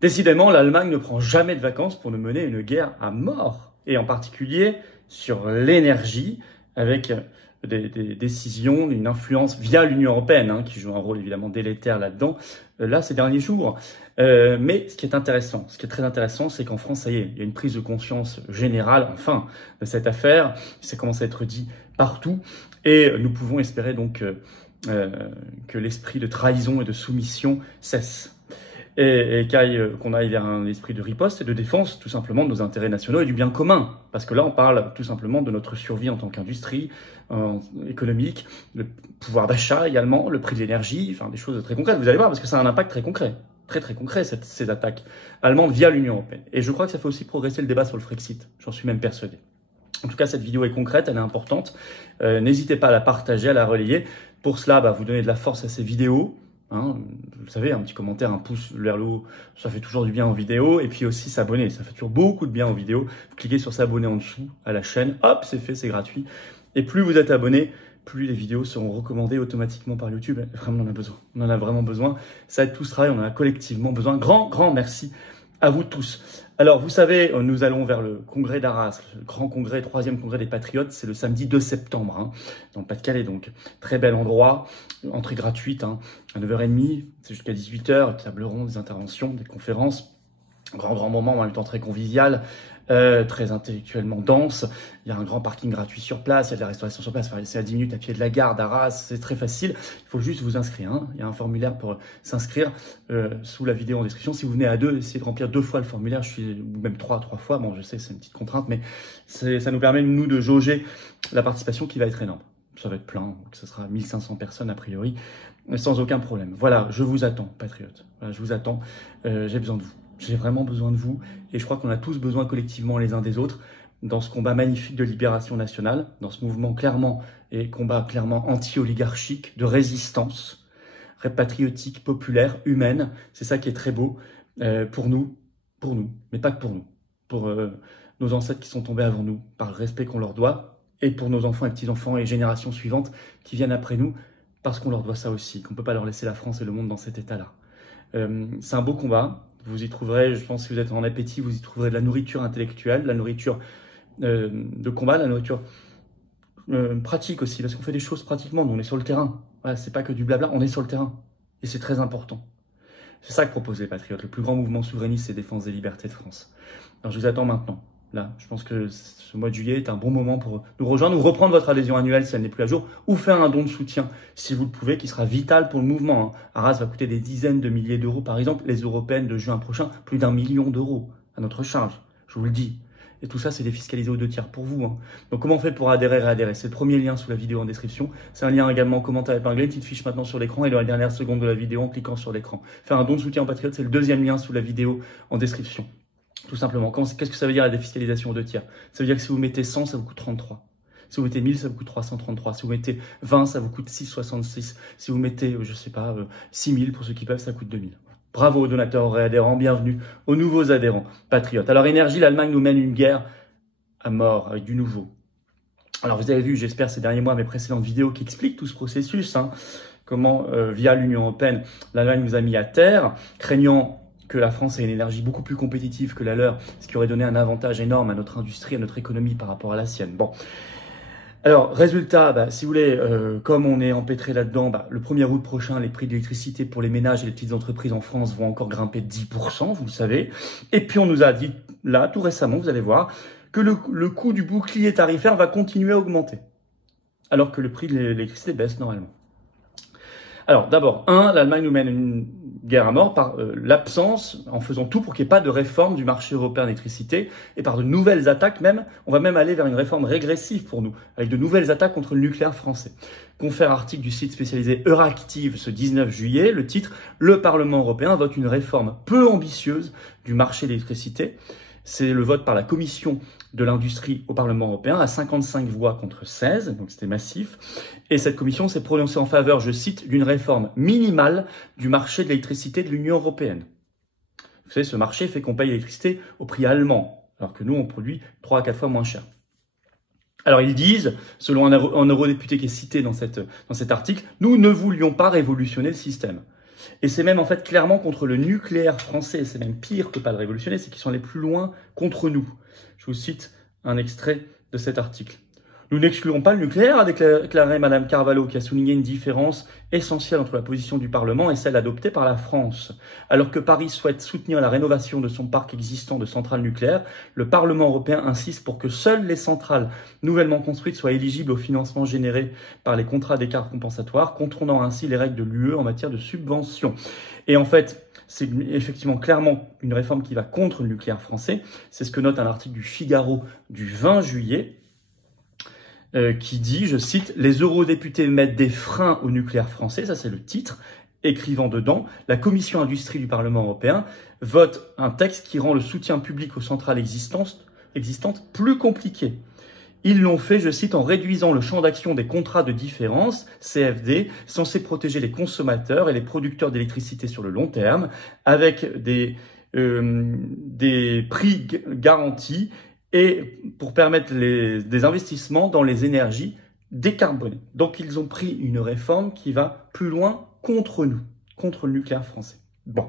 Décidément, l'Allemagne ne prend jamais de vacances pour nous mener une guerre à mort, et en particulier sur l'énergie, avec des décisions, une influence via l'Union européenne, hein, qui joue un rôle évidemment délétère là-dedans, là, ces derniers jours. Mais ce qui est intéressant, ce qui est très intéressant, c'est qu'en France, ça y est, il y a une prise de conscience générale, enfin, de cette affaire. Ça commence à être dit partout, et nous pouvons espérer donc que l'esprit de trahison et de soumission cesse. Et qu'on aille vers un esprit de riposte et de défense, tout simplement, de nos intérêts nationaux et du bien commun. Parce que là, on parle tout simplement de notre survie en tant qu'industrie économique, le pouvoir d'achat également, le prix de l'énergie, enfin des choses très concrètes. Vous allez voir, parce que ça a un impact très concret, très concret, ces attaques allemandes via l'Union européenne. Et je crois que ça fait aussi progresser le débat sur le Frexit, j'en suis même persuadé. En tout cas, cette vidéo est concrète, elle est importante. N'hésitez pas à la partager, à la relayer. Pour cela, vous donnez de la force à ces vidéos. Hein, vous le savez, un petit commentaire, un pouce vers le haut, ça fait toujours du bien en vidéo. Et puis aussi s'abonner, ça fait toujours beaucoup de bien en vidéo. Vous cliquez sur s'abonner en dessous à la chaîne, hop, c'est fait, c'est gratuit. Et plus vous êtes abonné, plus les vidéos seront recommandées automatiquement par YouTube. Vraiment, on en a besoin. On en a vraiment besoin. Ça aide tout ce travail, on en a collectivement besoin. Grand merci à vous tous. Alors, vous savez, nous allons vers le congrès d'Arras, le grand congrès, 3e congrès des Patriotes. C'est le samedi 2 septembre, hein, dans le Pas-de-Calais. Donc, très bel endroit, entrée gratuite, hein, à 9h30, c'est jusqu'à 18h, table ronde, des interventions, des conférences. Grand moment, en même temps très convivial, très intellectuellement dense. Il y a un grand parking gratuit sur place, il y a de la restauration sur place. Enfin, c'est à 10 minutes à pied de la gare d'Arras, c'est très facile. Il faut juste vous inscrire. Hein. Il y a un formulaire pour s'inscrire sous la vidéo en description. Si vous venez à 2, essayez de remplir 2 fois le formulaire, ou même 3 fois. Bon, je sais, c'est une petite contrainte, mais ça nous permet, nous, de jauger la participation qui va être énorme. Ça va être plein, donc ça sera 1500 personnes a priori, sans aucun problème. Voilà, je vous attends, patriotes. Voilà, je vous attends, j'ai besoin de vous. J'ai vraiment besoin de vous, et je crois qu'on a tous besoin collectivement les uns des autres dans ce combat magnifique de libération nationale, dans ce mouvement clairement et combat clairement anti-oligarchique, de résistance, patriotique, populaire, humaine. C'est ça qui est très beau pour nous, mais pas que pour nous, pour nos ancêtres qui sont tombés avant nous, par le respect qu'on leur doit, et pour nos enfants et petits-enfants et générations suivantes qui viennent après nous, parce qu'on leur doit ça aussi, qu'on ne peut pas leur laisser la France et le monde dans cet état-là. C'est un beau combat. Vous y trouverez, je pense, si vous êtes en appétit, vous y trouverez de la nourriture intellectuelle, de la nourriture de combat, de la nourriture pratique aussi, parce qu'on fait des choses pratiquement, nous on est sur le terrain. Voilà, c'est pas que du blabla, on est sur le terrain. Et c'est très important. C'est ça que proposent les Patriotes, le plus grand mouvement souverainiste et défense des libertés de France. Alors je vous attends maintenant. Là, je pense que ce mois de juillet est un bon moment pour nous rejoindre ou reprendre votre adhésion annuelle si elle n'est plus à jour, ou faire un don de soutien si vous le pouvez, qui sera vital pour le mouvement. Arras va coûter des dizaines de milliers d'euros, par exemple. Les européennes de juin prochain, plus d'1 million d'euros à notre charge, je vous le dis. Et tout ça, c'est défiscalisé aux 2 tiers pour vous. Hein. Donc comment on fait pour adhérer et réadhérer? C'est le premier lien sous la vidéo en description. C'est un lien également en commentaire épinglé, une petite fiche maintenant sur l'écran et dans la dernière seconde de la vidéo en cliquant sur l'écran. Faire un don de soutien aux Patriotes, c'est le 2e lien sous la vidéo en description. Tout simplement. Qu'est-ce que ça veut dire la défiscalisation aux 2 tiers? Ça veut dire que si vous mettez 100, ça vous coûte 33. Si vous mettez 1000, ça vous coûte 333. Si vous mettez 20, ça vous coûte 666. Si vous mettez, je sais pas, 6000 pour ceux qui peuvent, ça coûte 2000. Bravo aux donateurs, aux réadhérents, bienvenue aux nouveaux adhérents patriotes. Alors énergie, l'Allemagne nous mène une guerre à mort avec du nouveau. Alors vous avez vu, j'espère, ces derniers mois, mes précédentes vidéos qui expliquent tout ce processus, hein, comment, via l'Union européenne, l'Allemagne nous a mis à terre, craignant que la France ait une énergie beaucoup plus compétitive que la leur, ce qui aurait donné un avantage énorme à notre industrie, à notre économie par rapport à la sienne. Bon. Alors, résultat, si vous voulez, comme on est empêtré là-dedans, le 1er août prochain, les prix de l'électricité pour les ménages et les petites entreprises en France vont encore grimper de 10%, vous le savez. Et puis, on nous a dit, là, tout récemment, vous allez voir, que le coût du bouclier tarifaire va continuer à augmenter, alors que le prix de l'électricité baisse normalement. Alors, d'abord, l'Allemagne nous mène une guerre à mort par l'absence, en faisant tout pour qu'il n'y ait pas de réforme du marché européen d'électricité et par de nouvelles attaques même. On va même aller vers une réforme régressive pour nous, avec de nouvelles attaques contre le nucléaire français. Confère article du site spécialisé Euractiv ce 19 juillet, le titre « Le Parlement européen vote une réforme peu ambitieuse du marché de l'électricité ». C'est le vote par la Commission de l'industrie au Parlement européen à 55 voix contre 16, donc c'était massif. Et cette commission s'est prononcée en faveur, je cite, d'une réforme minimale du marché de l'électricité de l'Union européenne. Vous savez, ce marché fait qu'on paye l'électricité au prix allemand, alors que nous, on produit 3 à 4 fois moins cher. Alors ils disent, selon un eurodéputé qui est cité dans cet article, nous ne voulions pas révolutionner le système. Et c'est même en fait clairement contre le nucléaire français, c'est même pire que pas le révolutionner, c'est qu'ils sont allés plus loin contre nous. Je vous cite un extrait de cet article. Nous n'exclurons pas le nucléaire, a déclaré Madame Carvalho, qui a souligné une différence essentielle entre la position du Parlement et celle adoptée par la France. Alors que Paris souhaite soutenir la rénovation de son parc existant de centrales nucléaires, le Parlement européen insiste pour que seules les centrales nouvellement construites soient éligibles au financement généré par les contrats d'écart compensatoires, contournant ainsi les règles de l'UE en matière de subvention. Et en fait, c'est effectivement clairement une réforme qui va contre le nucléaire français. C'est ce que note un article du Figaro du 20 juillet. Qui dit, je cite, « Les eurodéputés mettent des freins au nucléaire français », ça c'est le titre, écrivant dedans, la commission industrie du Parlement européen vote un texte qui rend le soutien public aux centrales existantes plus compliqué. Ils l'ont fait, je cite, en réduisant le champ d'action des contrats de différence, CFD, censés protéger les consommateurs et les producteurs d'électricité sur le long terme, avec des prix garantis, et pour permettre des investissements dans les énergies décarbonées. Donc ils ont pris une réforme qui va plus loin contre nous, contre le nucléaire français. Bon,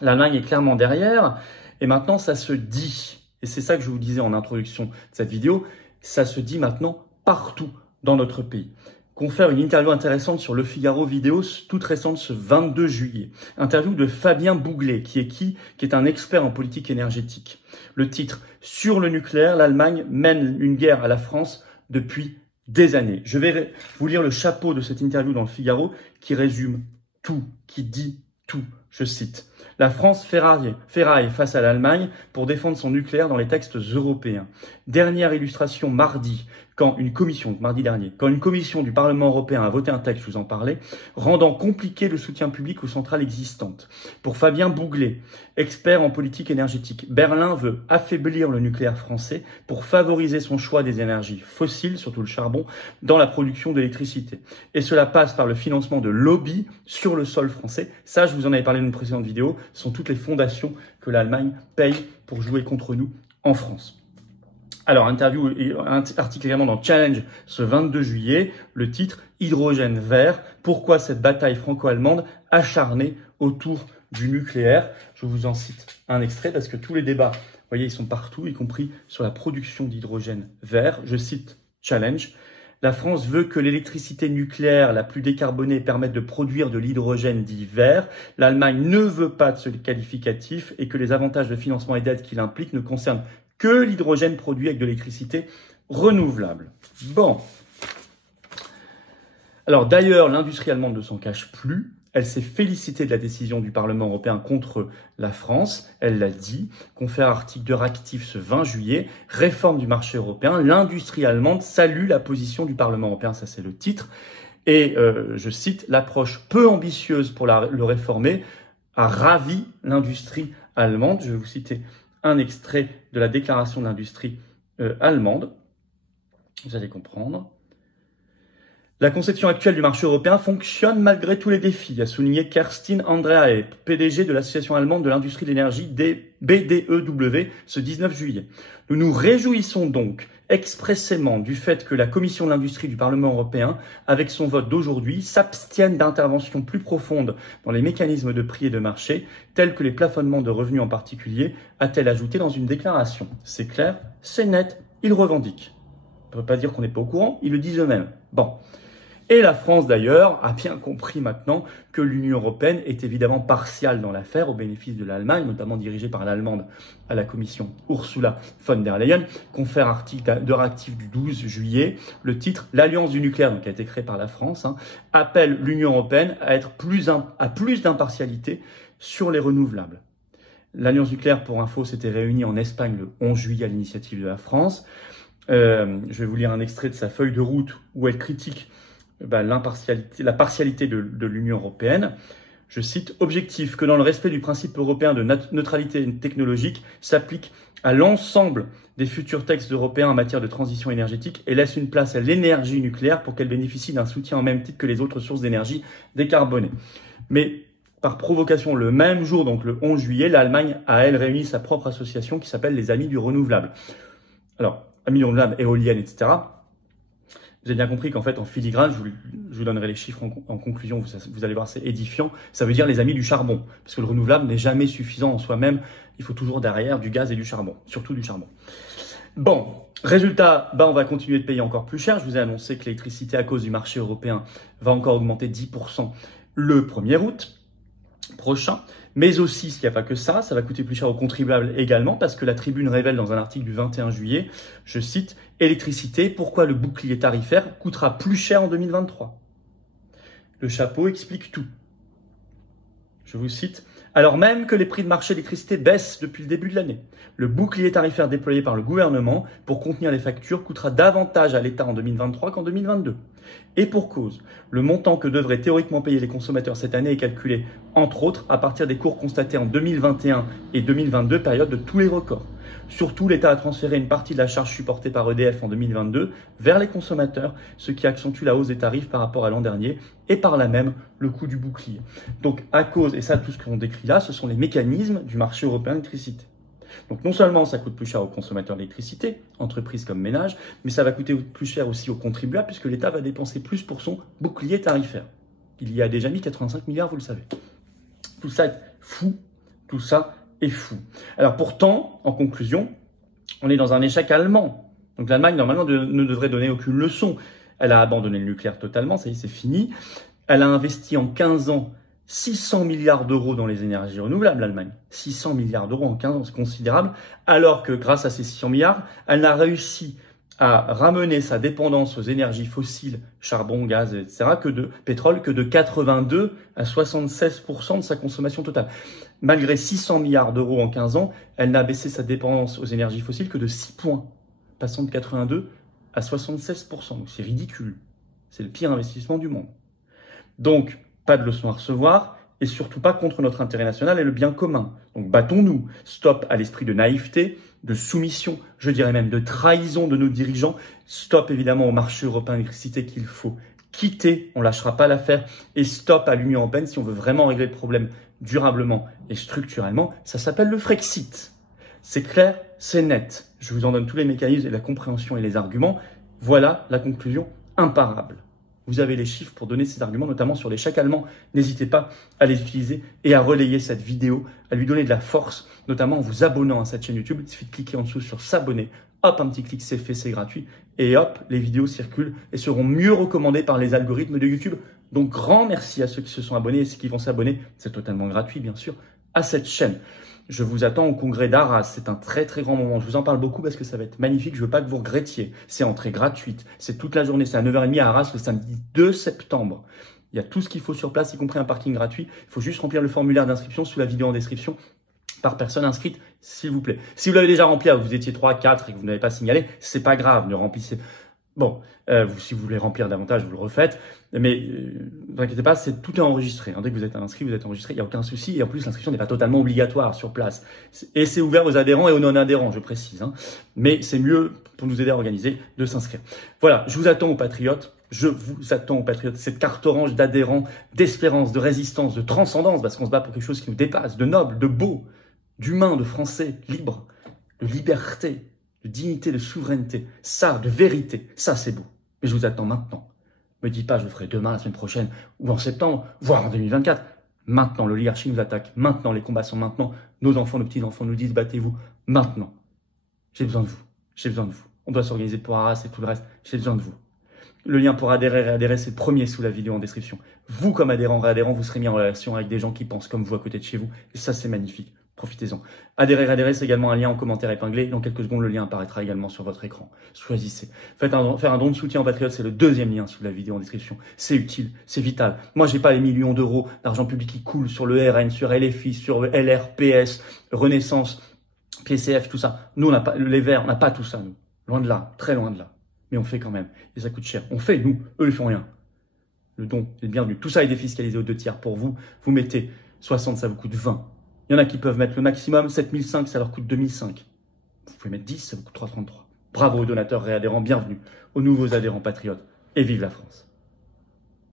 l'Allemagne est clairement derrière, et maintenant ça se dit, et c'est ça que je vous disais en introduction de cette vidéo, ça se dit maintenant partout dans notre pays. Confère une interview intéressante sur Le Figaro vidéo, toute récente, ce 22 juillet. Interview de Fabien Bouglet, qui est un expert en politique énergétique. Le titre, « Sur le nucléaire, l'Allemagne mène une guerre à la France depuis des années ». Je vais vous lire le chapeau de cette interview dans Le Figaro, qui résume tout, qui dit tout. Je cite. « La France ferraille face à l'Allemagne pour défendre son nucléaire dans les textes européens. Dernière illustration mardi, mardi dernier, quand une commission du Parlement européen a voté un texte, je vous en parlais, rendant compliqué le soutien public aux centrales existantes. Pour Fabien Bouglet, expert en politique énergétique, Berlin veut affaiblir le nucléaire français pour favoriser son choix des énergies fossiles, surtout le charbon, dans la production d'électricité. Et cela passe par le financement de lobbies sur le sol français. Ça, je vous en avais parlé dans une précédente vidéo, ce sont toutes les fondations que l'Allemagne paye pour jouer contre nous en France. Alors, interview et article également dans Challenge ce 22 juillet, le titre « Hydrogène vert, pourquoi cette bataille franco-allemande acharnée autour du nucléaire ?» Je vous en cite un extrait parce que tous les débats, vous voyez, ils sont partout, y compris sur la production d'hydrogène vert. Je cite Challenge. La France veut que l'électricité nucléaire la plus décarbonée permette de produire de l'hydrogène dit vert. L'Allemagne ne veut pas de ce qualificatif et que les avantages de financement et d'aide qu'il implique ne concernent que l'hydrogène produit avec de l'électricité renouvelable. Bon. Alors d'ailleurs, l'industrie allemande ne s'en cache plus. Elle s'est félicitée de la décision du Parlement européen contre la France. Elle l'a dit. Confère article de Réactif ce 20 juillet. Réforme du marché européen. L'industrie allemande salue la position du Parlement européen. Ça, c'est le titre. Et je cite, l'approche peu ambitieuse pour le réformer a ravi l'industrie allemande. Je vais vous citer un extrait de la déclaration de l'industrie allemande. Vous allez comprendre. La conception actuelle du marché européen fonctionne malgré tous les défis, a souligné Kerstin Andreae, PDG de l'association allemande de l'industrie de l'énergie BDEW, ce 19 juillet. Nous nous réjouissons donc expressément du fait que la Commission de l'industrie du Parlement européen, avec son vote d'aujourd'hui, s'abstienne d'interventions plus profondes dans les mécanismes de prix et de marché, tels que les plafonnements de revenus en particulier, a-t-elle ajouté dans une déclaration. C'est clair, c'est net, ils revendiquent. On ne peut pas dire qu'on n'est pas au courant, ils le disent eux-mêmes. Bon. Et la France, d'ailleurs, a bien compris maintenant que l'Union européenne est évidemment partiale dans l'affaire au bénéfice de l'Allemagne, notamment dirigée par l'Allemande à la Commission Ursula von der Leyen. Confère article de Réactif du 12 juillet, le titre « L'Alliance du nucléaire », donc qui a été créée par la France, appelle l'Union européenne à être à plus d'impartialité sur les renouvelables. L'Alliance nucléaire, pour info, s'était réunie en Espagne le 11 juillet à l'initiative de la France. Je vais vous lire un extrait de sa feuille de route où elle critique la partialité de l'Union européenne. Je cite, « Objectif que dans le respect du principe européen de neutralité technologique s'applique à l'ensemble des futurs textes européens en matière de transition énergétique et laisse une place à l'énergie nucléaire pour qu'elle bénéficie d'un soutien en même titre que les autres sources d'énergie décarbonées. » Mais par provocation, le même jour, donc le 11 juillet, l'Allemagne a, elle, réuni sa propre association qui s'appelle les Amis du Renouvelable. Alors, Amis du Renouvelable, éoliennes, etc., Vous avez bien compris qu'en fait, en filigrane, je vous donnerai les chiffres en conclusion, vous allez voir, c'est édifiant. Ça veut dire les amis du charbon, parce que le renouvelable n'est jamais suffisant en soi-même. Il faut toujours derrière du gaz et du charbon, surtout du charbon. Bon, résultat, on va continuer de payer encore plus cher. Je vous ai annoncé que l'électricité, à cause du marché européen, va encore augmenter 10% le 1er août prochain. Mais aussi, s'il n'y a pas que ça va coûter plus cher aux contribuables également, parce que la Tribune révèle dans un article du 21 juillet, je cite, « Électricité, pourquoi le bouclier tarifaire coûtera plus cher en 2023 ?» Le chapeau explique tout. Je vous cite, « Alors même que les prix de marché d'électricité baissent depuis le début de l'année, le bouclier tarifaire déployé par le gouvernement pour contenir les factures coûtera davantage à l'État en 2023 qu'en 2022. Et pour cause, le montant que devraient théoriquement payer les consommateurs cette année est calculé, entre autres, à partir des cours constatés en 2021 et 2022, période de tous les records. Surtout, l'État a transféré une partie de la charge supportée par EDF en 2022 vers les consommateurs, ce qui accentue la hausse des tarifs par rapport à l'an dernier et par là même le coût du bouclier. Donc à cause, et ça tout ce qu'on décrit là, ce sont les mécanismes du marché européen de l'électricité. Donc non seulement ça coûte plus cher aux consommateurs d'électricité, entreprises comme ménages, mais ça va coûter plus cher aussi aux contribuables puisque l'État va dépenser plus pour son bouclier tarifaire. Il y a déjà mis 85 milliards, vous le savez. Tout ça est fou, tout ça est fou. Alors pourtant, en conclusion, on est dans un échec allemand. Donc l'Allemagne, normalement, ne devrait donner aucune leçon. Elle a abandonné le nucléaire totalement, ça y est, c'est fini. Elle a investi en 15 ans 600 milliards d'euros dans les énergies renouvelables, l'Allemagne. 600 milliards d'euros en 15 ans, c'est considérable. Alors que grâce à ces 600 milliards, elle n'a réussi à ramener sa dépendance aux énergies fossiles, charbon, gaz, etc., que de pétrole, que de 82 à 76% de sa consommation totale. Malgré 600 milliards d'euros en 15 ans, elle n'a baissé sa dépendance aux énergies fossiles que de 6 points, passant de 82 à 76%. Donc c'est ridicule. C'est le pire investissement du monde. Donc, pas de leçon à recevoir et surtout pas contre notre intérêt national et le bien commun. Donc battons-nous. Stop à l'esprit de naïveté, de soumission, je dirais même de trahison de nos dirigeants. Stop évidemment au marché européen d'électricité qu'il faut quitter, on lâchera pas l'affaire. Et stop à l'Union européenne si on veut vraiment régler le problème durablement et structurellement. Ça s'appelle le Frexit. C'est clair, c'est net. Je vous en donne tous les mécanismes et la compréhension et les arguments. Voilà la conclusion imparable. Vous avez les chiffres pour donner ces arguments, notamment sur l'échec allemand. N'hésitez pas à les utiliser et à relayer cette vidéo, à lui donner de la force, notamment en vous abonnant à cette chaîne YouTube. Il suffit de cliquer en dessous sur s'abonner. Hop, un petit clic, c'est fait, c'est gratuit. Et hop, les vidéos circulent et seront mieux recommandées par les algorithmes de YouTube. Donc, grand merci à ceux qui se sont abonnés et ceux qui vont s'abonner. C'est totalement gratuit, bien sûr, à cette chaîne. Je vous attends au congrès d'Arras, c'est un très très grand moment. Je vous en parle beaucoup parce que ça va être magnifique, je veux pas que vous regrettiez. C'est entrée gratuite, c'est toute la journée, c'est à 9h30 à Arras le samedi 2 septembre. Il y a tout ce qu'il faut sur place, y compris un parking gratuit. Il faut juste remplir le formulaire d'inscription sous la vidéo en description par personne inscrite, s'il vous plaît. Si vous l'avez déjà rempli, vous étiez 3, 4 et que vous n'avez pas signalé, c'est pas grave, ne remplissez. Bon, si vous voulez remplir davantage, vous le refaites. Mais ne vous inquiétez pas, tout est enregistré. Dès que vous êtes inscrit, vous êtes enregistré, il n'y a aucun souci. Et en plus, l'inscription n'est pas totalement obligatoire sur place. Et c'est ouvert aux adhérents et aux non-adhérents, je précise. Mais c'est mieux, pour nous aider à organiser, de s'inscrire. Voilà, je vous attends aux patriotes. Je vous attends aux patriotes. Cette carte orange d'adhérents, d'espérance, de résistance, de transcendance, parce qu'on se bat pour quelque chose qui nous dépasse, de noble, de beau, d'humain, de français, libre, de liberté, de dignité, de souveraineté, ça, de vérité, ça c'est beau. Mais je vous attends maintenant. Me dis pas je le ferai demain, la semaine prochaine, ou en septembre, voire en 2024. Maintenant, l'oligarchie nous attaque. Maintenant, les combats sont maintenant. Nos enfants, nos petits-enfants nous disent battez-vous maintenant. J'ai besoin de vous. J'ai besoin de vous. On doit s'organiser pour Arras et tout le reste. J'ai besoin de vous. Le lien pour adhérer et réadhérer, c'est le premier sous la vidéo en description. Vous, comme adhérent, réadhérent, vous serez mis en relation avec des gens qui pensent comme vous à côté de chez vous. Et ça, c'est magnifique. Profitez-en. Adhérer, c'est également un lien en commentaire épinglé. Dans quelques secondes, le lien apparaîtra également sur votre écran. Choisissez. Faire un don de soutien aux patriotes, c'est le deuxième lien sous la vidéo en description. C'est utile, c'est vital. Moi, j'ai pas les millions d'euros d'argent public qui coulent sur le RN, sur LFI, sur le LRPS, Renaissance, PCF, tout ça. Nous, on n'a pas, les Verts, on n'a pas tout ça, nous. Loin de là, très loin de là. Mais on fait quand même. Et ça coûte cher. On fait, nous. Eux, ils font rien. Le don est le bienvenu. Tout ça est défiscalisé aux 2/3 pour vous. Vous mettez 60, ça vous coûte 20. Il y en a qui peuvent mettre le maximum, 7005, ça leur coûte 2005. Vous pouvez mettre 10, ça vous coûte 3,33. Bravo aux donateurs réadhérents, bienvenue aux nouveaux adhérents patriotes et vive la France.